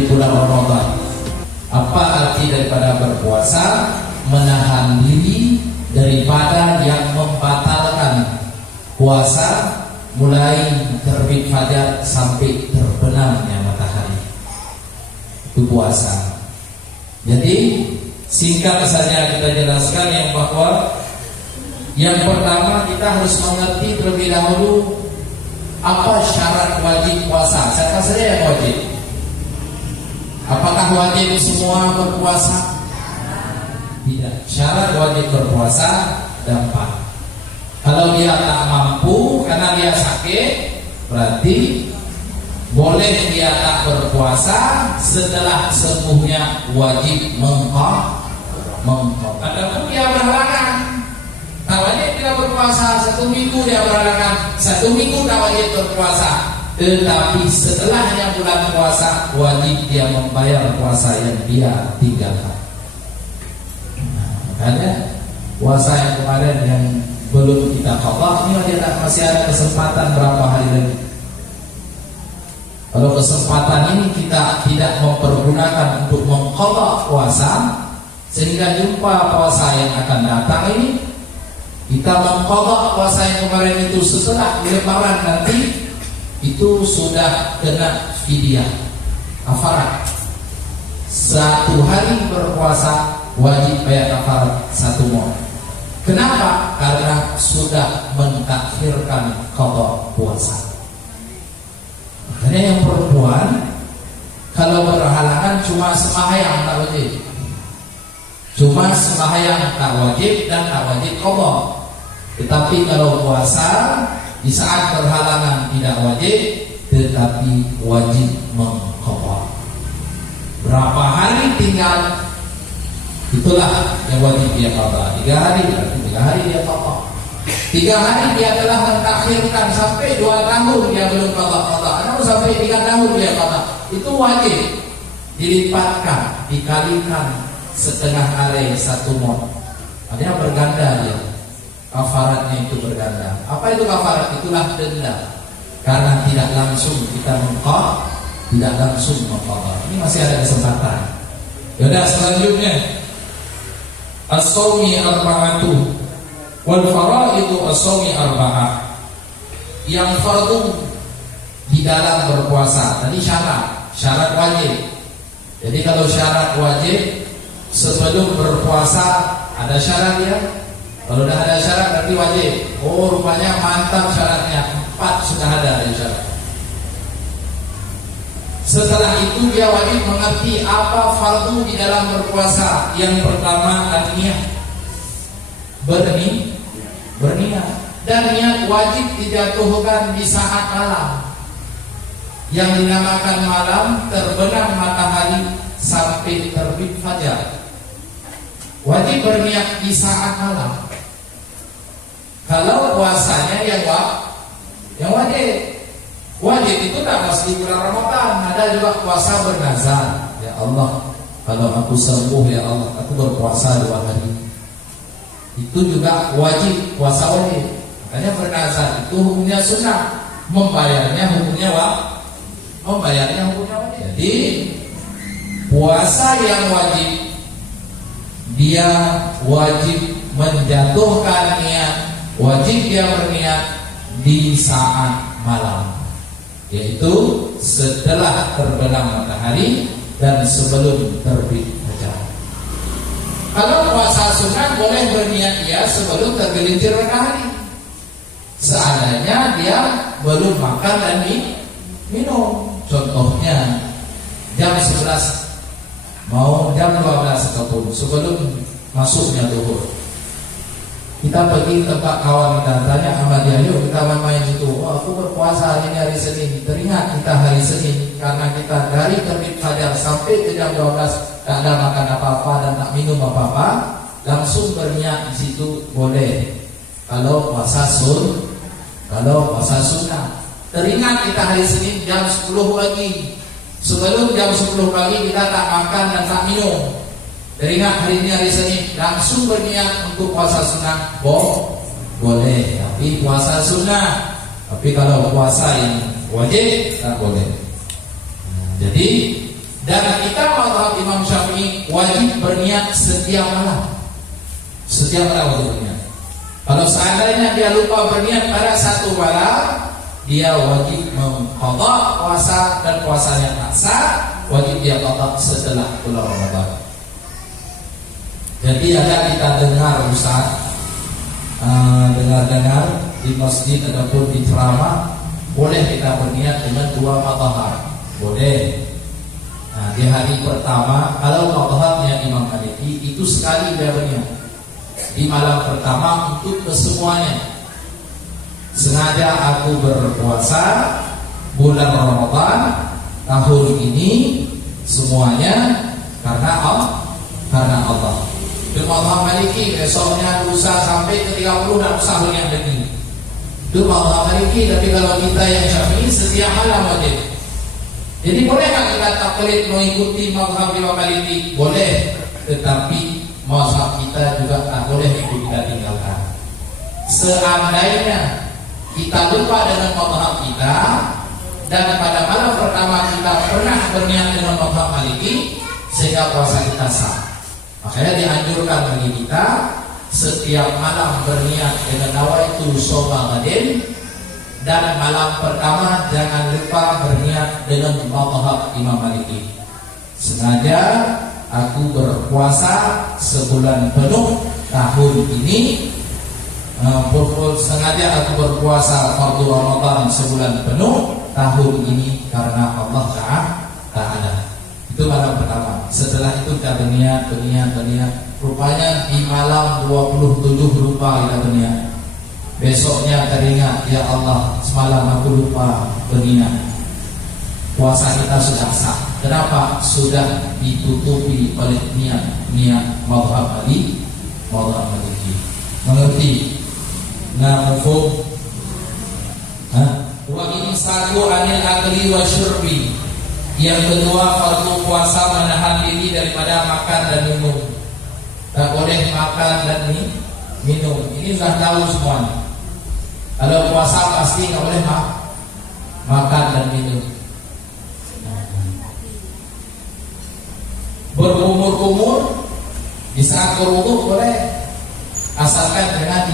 di bulan Ramadan. Apa arti daripada berpuasa? Menahan diri daripada yang membatalkan puasa mulai terbit fajar sampai terbenamnya matahari. Itu puasa. Jadi singkat saja kita jelaskan bahwa yang pertama kita harus mengerti terlebih dahulu apa syarat wajib puasa. Siapa saja yang wajib? Apakah wajib semua berpuasa? Tidak. Syarat wajib berpuasa ada 4. Kalau dia tak mampu karena dia sakit, berarti boleh dia tak berpuasa, setelah sembuhnya wajib mengqadha. Adapun dia berhalangan, tak wajib tidak berpuasa 1 minggu, dia berhalangan 1 minggu tak wajib berpuasa. Tetapi setelahnya bulan puasa wajib dia membayar puasa yang dia tinggalkan. Makanya puasa yang kemarin yang belum kita qadha, ini masih ada kesempatan berapa hari lagi. Kalau kesempatan ini kita tidak mempergunakan untuk mengqadha puasa, sehingga jumpa puasa yang akan datang ini kita mengqadha puasa yang kemarin itu setelah lebaran nanti, itu sudah kena fidyah, kafarat. 1 hari berpuasa wajib bayar kafarat 1 mod. Kenapa? Karena sudah mentakhirkan qadha puasa. Makanya yang perempuan kalau berhalangan cuma sembahyang tak wajib. Cuma sembahyang tak wajib dan tak wajib qadha. Tetapi kalau puasa di saat berhalangan tidak wajib, tetapi wajib mengqadha. Berapa hari tinggal, itulah yang wajib dia qadha. 3 hari, berarti 3 hari dia qadha. 3 hari dia telah mentakhirkan, sampai 2 tahun dia belum qadha. Namun sampai 3 tahun dia qadha. Itu wajib dilipatkan, dikalikan setengah hari 1 mod. Artinya berganda dia. Kafaratnya itu berganda. Apa itu kafarat? Itulah denda. Karena tidak langsung kita mengqadha, tidak langsung mengqadha. Ini masih ada kesempatan. Yaudah, selanjutnya as-sawmi arba'atu wal faraidu as-sawmi arba'ah. Yang fardu di dalam berpuasa, tadi syarat wajib. Jadi kalau syarat wajib sebelum berpuasa ada syarat ya. Kalau sudah ada syarat berarti wajib. Oh, rupanya mantap syaratnya. 4 sudah ada syarat. Setelah itu dia wajib mengerti apa fardu di dalam berpuasa. Yang pertama an-niyah. Berniat. Dan niat wajib dijatuhkan di saat malam. Yang dinamakan malam terbenam matahari sampai terbit fajar. Wajib berniat di saat malam. Kalau puasanya yang wajib. Wajib itu tak pasti bulan Ramadan. Ada juga puasa bernazar. Ya Allah, kalau aku sembuh ya Allah, aku berpuasa 2 hari. Itu juga wajib, puasa wajib. Makanya bernazar itu hukumnya sunnah, membayarnya hukumnya wajib. Jadi puasa yang wajib, dia wajib menjatuhkan niat. Wajib dia berniat di saat malam, yaitu setelah terbenam matahari dan sebelum terbit fajar. Kalau puasa sunat boleh berniat dia sebelum tergelincir matahari, seandainya dia belum makan dan minum. Contohnya jam 11 mau jam 12 ataupun sebelum masuknya zuhur, kita pergi tempat kawan kita, tanya sama dia, yuk kita main itu. Oh, aku berpuasa hari Senin. Teringat kita hari Senin karena kita dari terbit fajar sampai ke jam 12 tak ada makan apa-apa dan tak minum apa-apa, langsung berniat di situ boleh. Kalau puasa sunnah, teringat kita hari Senin jam 10 pagi. Sebelum jam 10 pagi kita tak makan dan tak minum. Teringat hari ini hari Senin, langsung berniat untuk puasa sunnah boleh, tapi puasa sunnah. Tapi kalau puasa yang wajib tak boleh. Jadi Dan kita mazhab Imam Syafi'i wajib berniat setiap malam. Setiap malam wajib berniat. Kalau seandainya dia lupa berniat pada satu malam, dia wajib mengqadha puasa, dan puasanya tak sah, wajib dia qadha setelah bulan Ramadan. Jadi ada kita dengar Ustaz, dengar di masjid ataupun di ceramah, boleh kita berniat dengan 2 matahari, boleh. Nah, di hari pertama, kalau mazhabnya Imam Maliki itu sekali dia berniat. Di malam pertama untuk kesemuanya. Sengaja aku berpuasa bulan Ramadan tahun ini semuanya karena Allah. Di mazhab Maliki besoknya lusa sampai ke 30 dan usah berniat lagi. Itu mazhab Maliki, tapi kalau kita yang Syafi'i setiap malam wajib. Jadi bolehkah kita taklid mengikuti mazhab Imam Maliki? Boleh, tetapi mazhab kita juga tak boleh ikut kita tinggalkan. Seandainya kita lupa dengan mazhab kita dan pada malam pertama kita pernah berniat dengan mazhab Maliki, sehingga puasa kita sah. Makanya dianjurkan bagi kita setiap malam berniat dengan nawaitu shoma gadin, dan malam pertama jangan lupa berniat dengan mazhab Imam Maliki. Sengaja aku berpuasa sebulan penuh tahun ini, sengaja aku berpuasa fardu Ramadan sebulan penuh tahun ini karena Allah Ta'ala. Itu malam pertama. Setelah itu kita berniat. Rupanya di malam 27 lupa kita berniat. Besoknya teringat, ya Allah, semalam aku lupa berniat. Puasa kita sudah sah. Kenapa? Sudah ditutupi oleh niat mazhab Maliki. Mengerti? Nah, mufhum. Wa imsaku anil akli wa syurbi. Yang kedua, fardu puasa menahan diri daripada makan dan minum. Tak boleh makan dan minum. Ini sudah tahu semuanya. Kalau puasa pasti tak boleh makan dan minum. Berumur-umur bisa berwudu boleh, asalkan jangan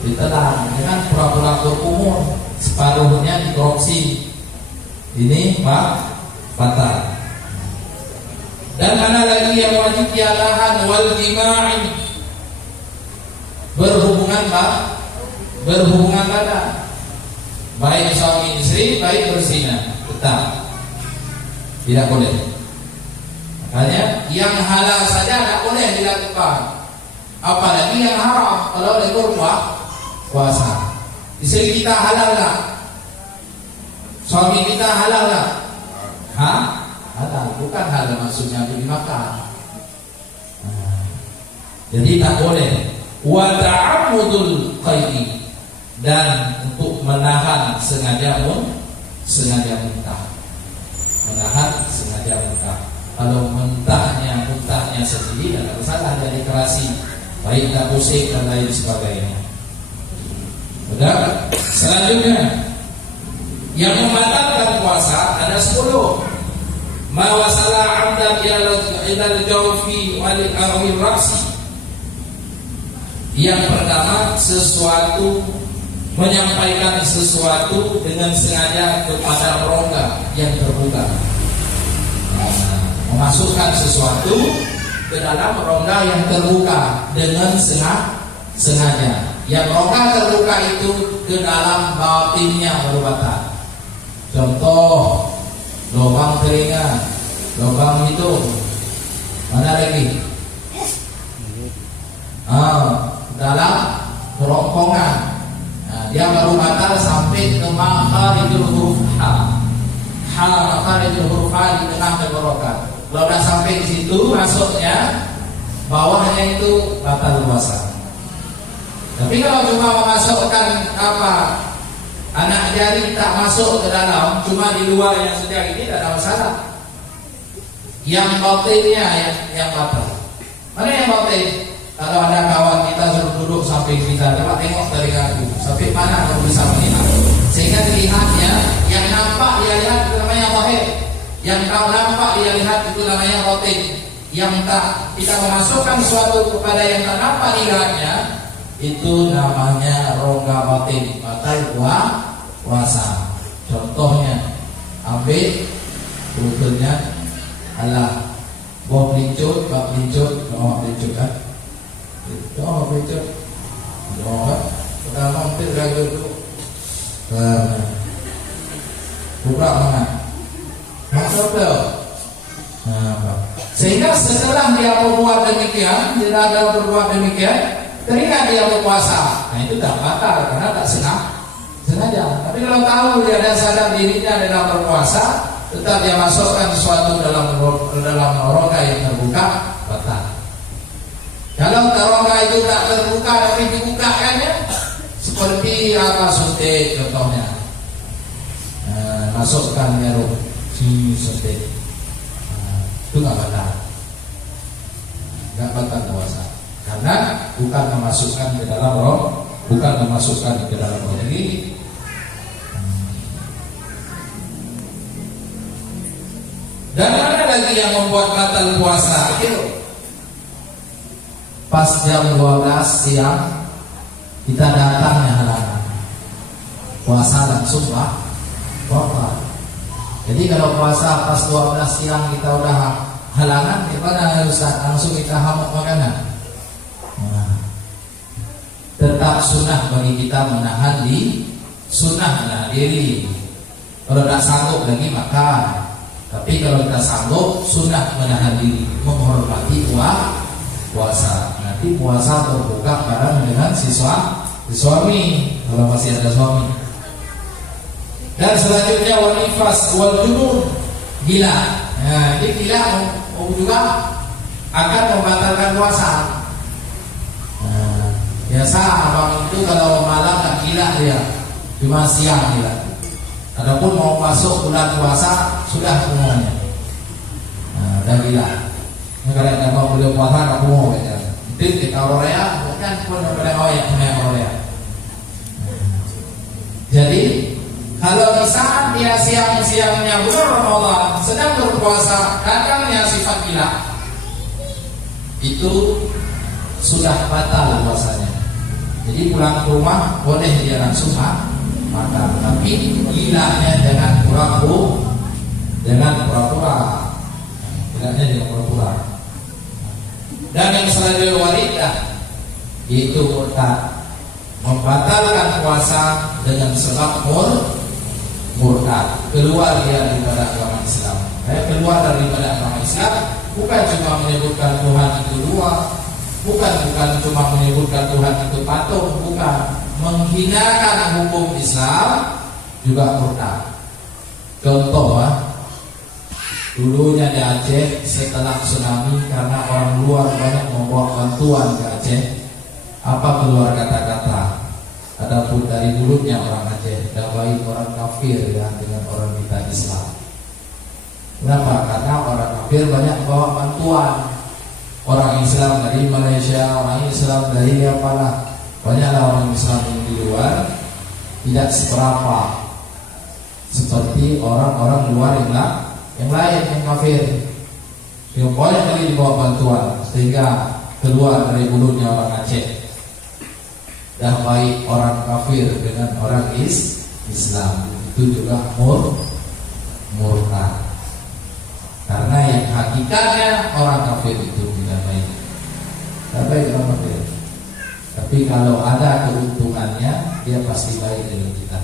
ditelan, jangan pura-pura berumur, separuhnya dikorupsi. Ini batal. Dan mana lagi yang wajib dialahan? Wal jima'i, berhubungan badan, baik suami istri, baik berzina, tetap tidak boleh. Makanya yang halal saja tidak boleh dilakukan, apalagi yang haram. Kalau lekor puasa, istri kita halal tak? Suami kita halal tak? Halal, bukan halal maksudnya dimakan. Jadi tak boleh. Wa ta'ammudul qaidi, dan untuk menahan sengaja muntah. Menahan sengaja muntah. Kalau muntahnya sendiri tidak bersalah, dari kerasi, baik tak pusing dan lain sebagainya. Sudah. Selanjutnya yang membatalkan puasa ada 10. Ma wasala 'amdan ila al-jawfi wal ra'si. Yang pertama, sesuatu menyampaikan sesuatu dengan sengaja kepada rongga yang terbuka. Memasukkan sesuatu ke dalam rongga yang terbuka dengan sengaja. Yang rongga terbuka itu ke dalam batinnya berbatal. Contoh, lubang telinga, lubang hidung, mana lagi? Dalam kerongkongan. Dia baru batal sampai ke makharijul huruf ha. Makharijul huruf ha di tengah tenggorokan. Kalau sudah sampai di situ, masuknya bawahnya itu batal puasa. Tapi kalau cuma memasukkan anak jari tak masuk ke dalam, cuma di luar yang sejak ini, tidak ada masalah. Yang batinnya yang batal. Mana yang batin? Kalau ada kawan kita suruh duduk samping kita, coba tengok dari kaki sampai mana kamu bisa melihat, sehingga dilihatnya yang nampak dia lihat itu namanya zahir, Yang tahu nampak dia lihat itu namanya rotin. Yang tak kita memasukkan suatu kepada yang tak nampak dilihatnya itu namanya rongga batin, batal puasa. Contohnya ambil rutenya alah buah pelincut, bak pelincut, bawa pelincut kan? Bawa pelincut, bawa kita mampir lagi dulu. Buka mana? Masuk tu. Sehingga setelah dia berbuat demikian, tidak ada berbuat demikian, teringat dia berpuasa. Nah itu tak batal karena tak sengaja. Tapi kalau tahu dia ada sadar dirinya dalam berpuasa, tetap dia masukkan sesuatu dalam rongga yang terbuka, batal. Kalau rongga itu tak terbuka tapi dibukakan ya, seperti apa suntik contohnya, masukkan jarum, suntik, itu nggak batal puasa, karena bukan memasukkan ke dalam rongga ini. Dan ada lagi yang membuat batal puasa itu pas jam 12 siang kita datangnya halangan, puasa langsung batal. Jadi kalau puasa pas 12 siang kita udah halangan, gimana Ustaz? Langsung kita hamuk makanan. Tetap sunnah bagi kita menahan diri. Kalau tak sanggup lagi makan. Tapi kalau kita sanggup, sunnah menahan diri, menghormati puasa. Nanti puasa berbuka bareng dengan si suami, kalau masih ada suami. Dan selanjutnya wanifas wal junun, gila. Nah, ini gila juga akan membatalkan puasa. Nah, biasa abang itu kalau malam tak gila dia, cuma siang gila. Adapun mau masuk bulan puasa sudah semuanya. Nah, dah gila. Ini kalau ada mau beliau puasa tak mau kata. Itu kita Korea bukan pun pada Korea. Jadi kalau di saat dia siang-siangnya bulan Ramadan sedang berpuasa, datangnya sifat gila, itu sudah batal puasanya. Jadi pulang ke rumah boleh dia langsung makan, tapi gilanya jangan pura-pura. Gilanya jangan pura-pura. Dan yang selanjutnya wanita itu murtad, membatalkan puasa dengan sebab murtad, keluar dia daripada agama Islam. Keluar daripada agama Islam bukan cuma menyebutkan Tuhan itu dua, bukan cuma menyebutkan Tuhan itu patung, bukan, menghinakan hukum Islam juga murtad. Contoh, dulunya di Aceh setelah tsunami karena orang luar banyak membawa bantuan ke Aceh, apa keluar kata-kata? Adapun dari mulutnya orang Aceh, dakwai orang kafir ya dengan orang kita Islam. Kenapa? Karena orang kafir banyak bawa bantuan. Orang Islam dari Malaysia, orang Islam dari apalah, banyaklah orang Islam yang di luar tidak seberapa seperti orang-orang luar yang lain yang kafir. Yang banyak kali dibawa bantuan sehingga keluar dari mulutnya orang Aceh. Dah baik orang kafir dengan orang Islam itu juga murtad. Karena yang hakikatnya orang kafir itu tidak baik. Tidak baik orang kafir. Tapi kalau ada keuntungannya, dia pasti baik dari kita.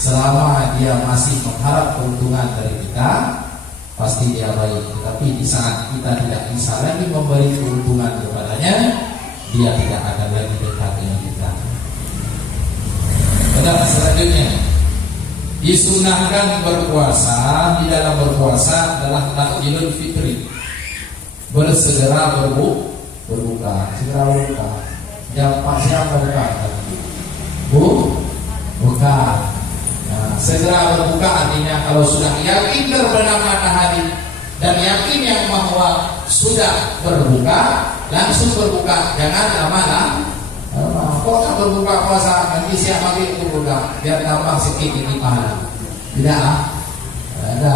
Selama dia masih mengharap keuntungan dari kita, pasti dia baik. Tetapi di saat kita tidak bisa lagi memberi keuntungan kepadanya, dia tidak akan lagi dekat dengan kita. Dan selanjutnya, disunahkan berpuasa. Di dalam berpuasa adalah takjilul fitri, bersegera berbuka. Segera berbuka. Siapa buka? Buka. Nah, segera berbuka artinya kalau sudah yakin terbenam matahari dan yakin yang bahwa sudah berbuka, langsung berbuka. Jangan lama-lama. Kok tak berbuka puasa nanti siap maghrib itu berbuka biar tambah sedikit ini pahala. Tidak ada.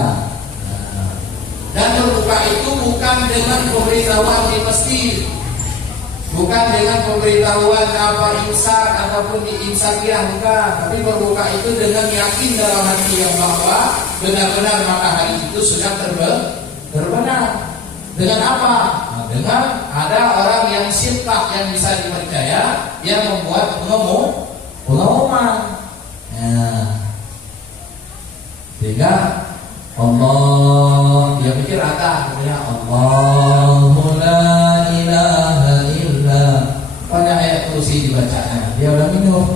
Dan berbuka itu bukan dengan pemberitahuan di masjid, bukan dengan pemberitahuan apa imsak ataupun di imsakiah, bukan. Tapi berbuka itu dengan yakin dalam hati yang bahwa benar-benar matahari itu sudah terbenam. Dengan apa? Nah, dengan ada orang yang siqah, yang bisa dipercaya, yang membuat pengumuman. Ya. Sehingga Allah, dia pikir ada Allahu la ilaha illa, pada ayat kursi dibacanya dia udah minum.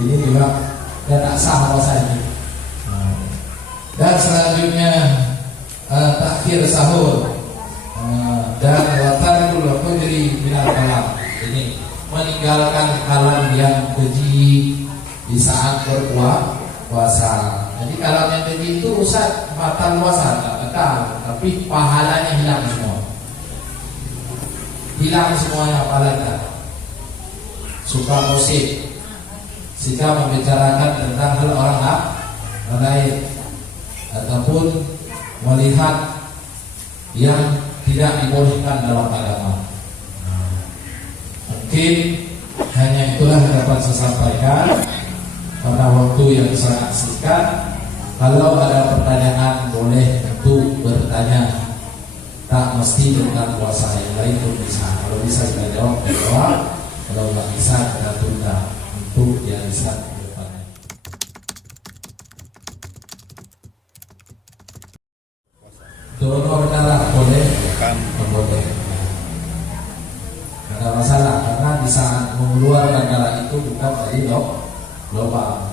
Ini juga tidak sah puasanya. Dan selanjutnya takhir sahur dan watarikul qudri minal kalam. Ini meninggalkan kalam yang keji di saat berpuasa. Jadi kalau yang keji itu Ustaz batal puasa, tak batal, tapi pahalanya hilang semua. Hilang semuanya pahalanya. Suka musik, jika membicarakan tentang hal orang lain, ataupun melihat yang tidak dibolehkan dalam agama. Mungkin hanya itulah yang dapat saya sampaikan pada waktu yang sangat singkat. Kalau ada pertanyaan boleh untuk bertanya, tak mesti tentang puasa, yang lain pun bisa. Kalau bisa kita jawab, kalau nggak bisa kita tunda untuk yang bisa bertanya. Donor darah boleh? Bukan. Boleh. Tidak ada masalah, karena di saat mengeluarkan darah itu bukan dari lubang.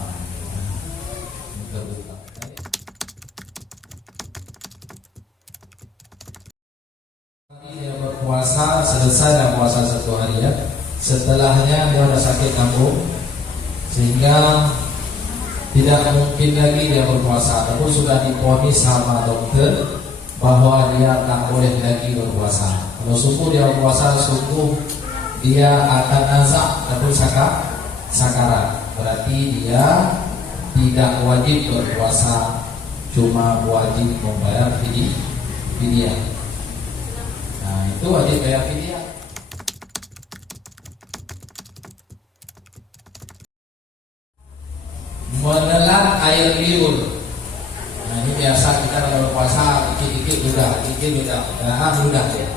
Dia berpuasa, selesai dan puasa 1 hari ya. Setelahnya dia ada sakit lambung, sehingga tidak mungkin lagi dia berpuasa, ataupun sudah diponis sama dokter bahwa dia tak boleh lagi berpuasa. Kalau suku dia berpuasa, suku dia akan nazak ataupun sakarat. Berarti dia tidak wajib berpuasa, cuma wajib membayar fidyah. Nah, itu wajib bayar fidyah. Menelan air liur. Nah, ini biasa kita kalau puasa dikit-dikit udah. Nah, udah ya.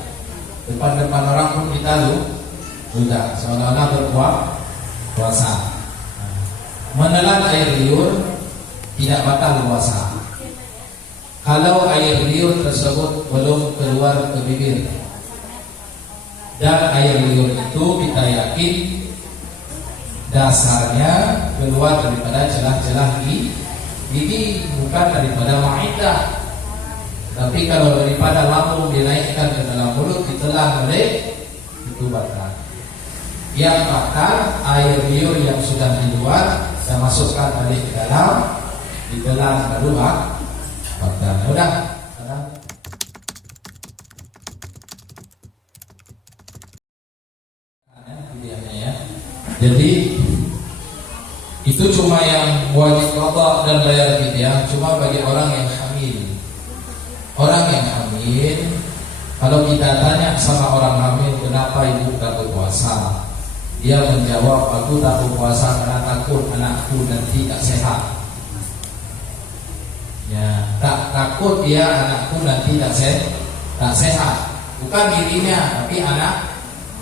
Depan orang pun kita udah seolah-olah berpuasa. Menelan air liur tidak batal puasa. Kalau air liur tersebut belum keluar ke bibir, dan air liur itu kita yakin dasarnya keluar daripada celah-celah gigi, bukan daripada ma'idah. Tapi kalau daripada lambung dinaikkan ke dalam mulut, ditelan oleh, itu batal. Yang batal air liur yang sudah di luar, kita masukkan balik ke dalam, ditelan baru batal. Udah. Jadi itu cuma yang wajib qada dan bayar fidyah, cuma bagi orang yang hamil. Orang yang hamil, kalau kita tanya sama orang hamil, kenapa ibu tak berpuasa? Dia menjawab, aku tak berpuasa karena takut anakku nanti tak sehat. Ya, takut dia anakku nanti tak sehat. Bukan dirinya, tapi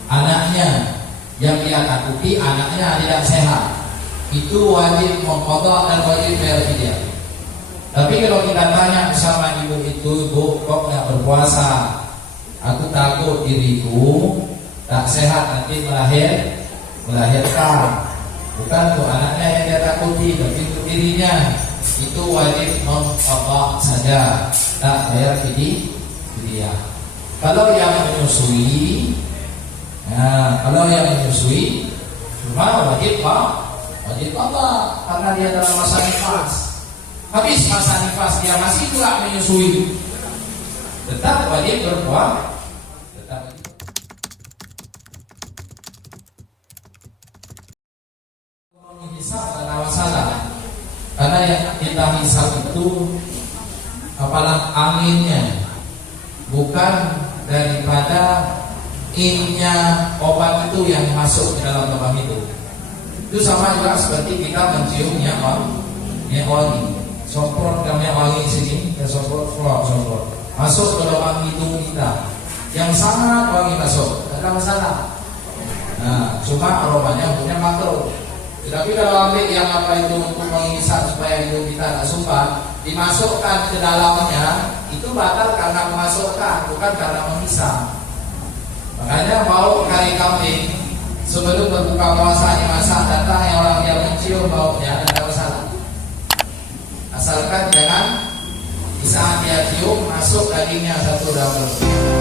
anaknya. Yang dia takuti anaknya tidak sehat, itu wajib mengqadha dan wajib bayar fidyah. Tapi kalau kita tanya sama ibu itu, ibu kok nggak berpuasa? Aku takut diriku tak sehat nanti melahirkan. Bukan untuk anaknya yang dia takuti, tapi untuk dirinya. Itu wajib mengqadha saja, tak bayar fidyah. Kalau yang menyusui, nah, kalau yang menyusui cuma wajib apa? Karena dia dalam masa nifas. Habis masa nifas dia masih pula menyusui, tetap wajib berpuasa. Tetap wajib. Menghisab adalah masalah, karena yang kita hisab itu apalah anginnya, bukan daripada innya obat itu yang masuk ke dalam lubang itu. Itu sama juga seperti kita mencium minyak wangi. Semprot minyak wangi sini, ya semprot, masuk ke lubang hidung kita yang sangat wangi masuk, tidak ada masalah. Nah, cuma aromanya punya makro. Tetapi kalau ambil yang apa itu untuk mengisap supaya hidung kita tidak sumpah, dimasukkan ke dalamnya, itu batal karena memasukkan, bukan karena mengisap. Makanya mau kari kambing sebelum berbuka puasa masak, datang yang orang yang mencium baunya, tidak ada masalah. Asalkan jangan di saat dia cium masuk dagingnya satu double.